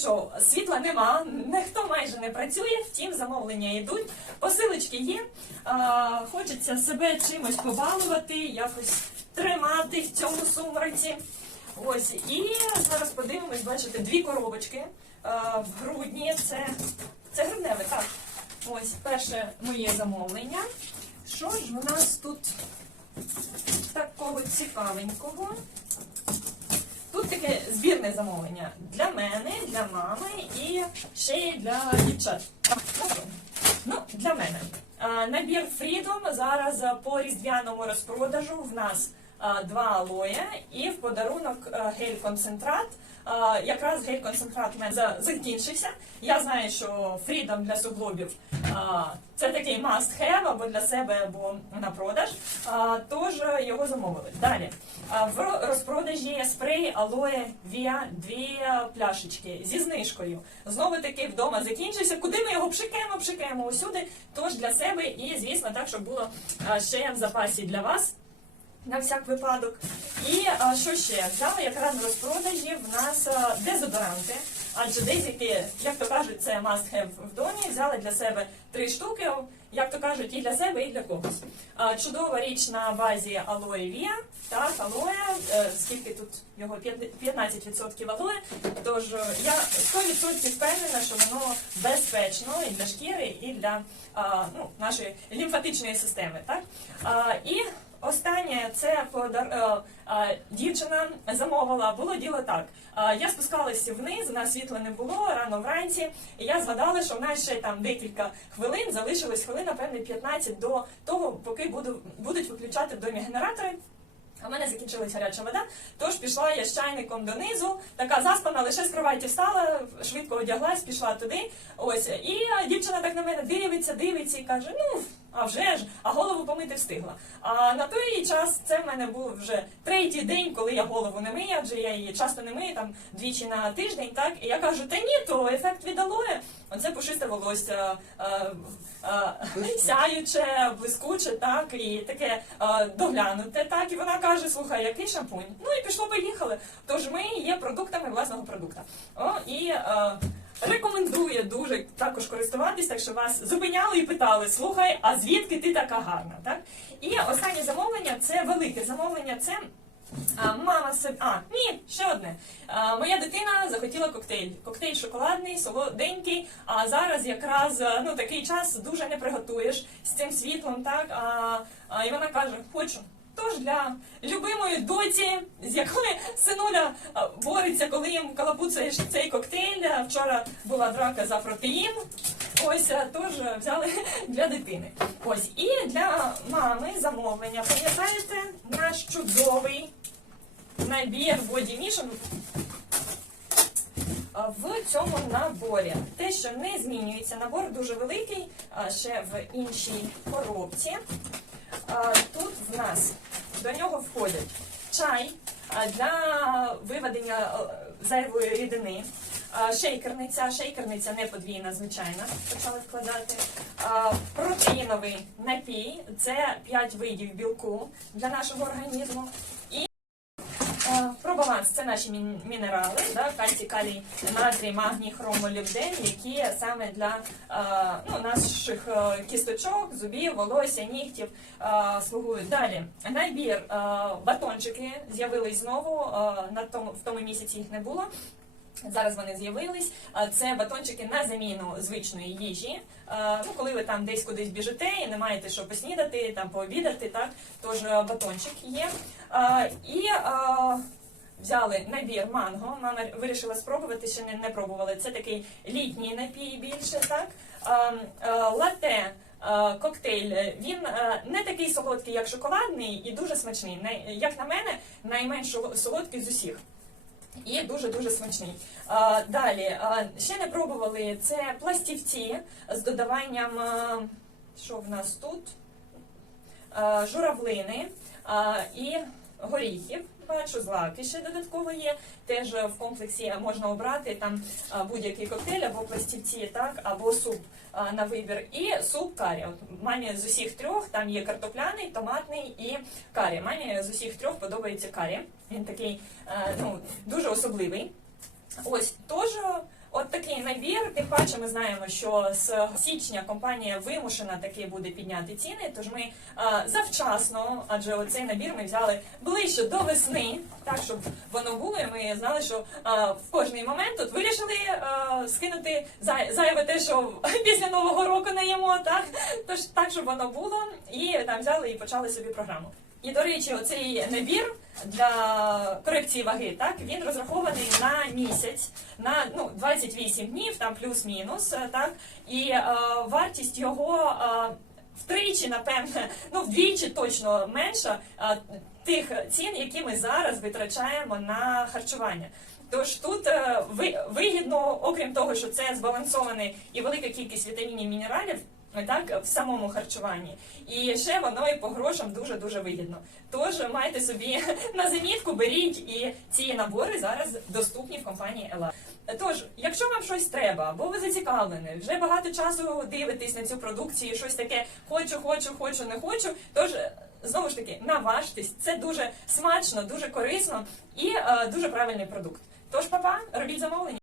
що світла нема, ніхто майже не працює, втім замовлення йдуть, посилочки є. А, хочеться себе чимось побалувати, якось тримати в цьому сумраці. Ось і зараз подивимось, бачите, дві коробочки а, в грудні. Це, це грудневе, так. Ось перше моє замовлення. Що ж в нас тут такого цікавенького? Збірне замовлення для мене, для мами і ще й для дівчат. Ну, для мене. Набір Freedom зараз по різдвяному розпродажу в нас два алоя і в подарунок гель-концентрат. Якраз гель-концентрат в мене закінчився. Я знаю, що Freedom для суглобів це такий must have або для себе, або на продаж. Тож е, його замовили. Далі. В розпродажі спрей Aloe Via дві пляшечки зі знижкою. Знову таки вдома закінчився. Куди ми його пшикаємо, пшикаємо усюди. Тож для себе і, звісно, так, щоб було ще в запасі для вас. На всяк випадок. І а, що ще? Взяли якраз в розпродажі в нас а, дезодоранти. Адже деякі, як то кажуть, це must have в домі. Взяли для себе три штуки, як то кажуть, і для себе, і для когось. Чудова річ на базі алоe Via. Так, алоe, е, скільки тут його 15% алоe. Тож е, я 100% впевнена, що воно безпечно і для шкіри, і для ну, нашої лімфатичної системи. Так? І Останнє це подар... е, дівчина замовила. Було діло так. Я спускалася вниз, на світла не було рано вранці. І я згадала, що в нас ще там декілька хвилин залишилось хвилин, напевне, 15 до того, поки буду будуть виключати в домі генератори. А в мене закінчилась гаряча вода, тож пішла я з чайником донизу, така заспана, лише з кроваті встала, швидко одяглась, пішла туди. Ось і дівчина так на мене дивиться, дивиться і каже: ну. А вже ж, а голову помити встигла. А на той час це в мене був вже третій день, коли я голову не мию, адже я її часто не мию, там двічі на тиждень, так? І я кажу, та ні, то ефект від алоє. Оце пушисте волосся, е, е, сяюче, блискуче, так, і таке е, доглянуте, так. І вона каже, слухай, який шампунь? Ну і пішло, поїхали. Тож ми є продуктами власного продукту. О, і е, рекомендує дуже також користуватись, так що вас зупиняли і питали, слухай, а звідки ти така гарна? Так? І останнє замовлення це велике замовлення. Це а, мама себе. А, ні, ще одне. А, моя дитина захотіла коктейль. Коктейль шоколадний, солоденький. А зараз якраз е, ну такий час дуже не приготуєш з цим світлом, так? А, а, і вона каже: хочу. Тож для любимої доці, з якою синуля бореться, коли їм калапуцаєш цей коктейль. А Вчора була драка за протеїн. Ось тож взяли для дитини. Ось і для мами замовлення. Пам'ятаєте наш чудовий набір Body Mission в цьому наборі. Те, що не змінюється, набор дуже великий, ще в іншій коробці. Тут в нас до нього входять чай для виведення е, зайвої рідини. Шейкерниця, шейкерниця не подвійна, звичайна, почали вкладати. Протеїновий напій це 5 видів білку для нашого організму. Баланс це наші мінерали, да, кальцій, калій, натрій, магній, хром, молібден, які саме для е, ну, наших е, кісточок, зубів, волосся, нігтів е, слугують. Далі набір батончики з'явились знову. на тому в тому місяці їх не було. Зараз вони з'явились. Це батончики на заміну звичної їжі. Ну, коли ви там десь кудись біжите і не маєте що поснідати, там пообідати, так тож батончик є. І взяли набір манго. Мама вирішила спробувати, ще не, не пробували. Це такий літній напій більше, так Е, е, лате. е, Коктейль він е, не такий солодкий, як шоколадний, і дуже смачний. Як на мене, найменш солодкий з усіх. І дуже-дуже смачний. Далі, ще не пробували це пластівці з додаванням, що в нас тут? Журавлини і горіхів. Бачу, злаки ще додатково є. Теж в комплексі можна обрати там будь-який коктейль або пластівці, так, або суп на вибір. І суп карі. От мамі з усіх трьох там є картопляний, томатний і карі. Мамі з усіх трьох подобається карі. Він такий е, ну, дуже особливий. Ось тож такий набір. Тим паче ми знаємо, що з січня компанія вимушена таки буде підняти ціни. Тож ми завчасно, адже оцей набір ми взяли ближче до весни, так щоб воно було. І ми знали, що в кожний момент тут вирішили скинути зай- зайве те, що після нового року не їмо, так тож так, щоб воно було, і там взяли і почали собі програму. І до речі, оцей набір для корекції ваги, так він розрахований на місяць, на ну 28 днів, там плюс-мінус, е, так і е, вартість його. Е, Втричі, напевне, ну вдвічі точно менша е, тих цін, які ми зараз витрачаємо на харчування. Тож тут е, вигідно, окрім того, що це збалансований і велика кількість вітамінів мінералів. Так, в самому харчуванні, і ще воно і по грошам дуже дуже вигідно. Тож майте собі на замітку, беріть і ці набори зараз доступні в компанії Ела. Тож, якщо вам щось треба, або ви зацікавлені, вже багато часу дивитесь на цю продукцію, щось таке хочу, хочу, хочу, не хочу. Тож знову ж таки наважтесь, це дуже смачно, дуже корисно і е, дуже правильний продукт. Тож, папа, робіть замовлення.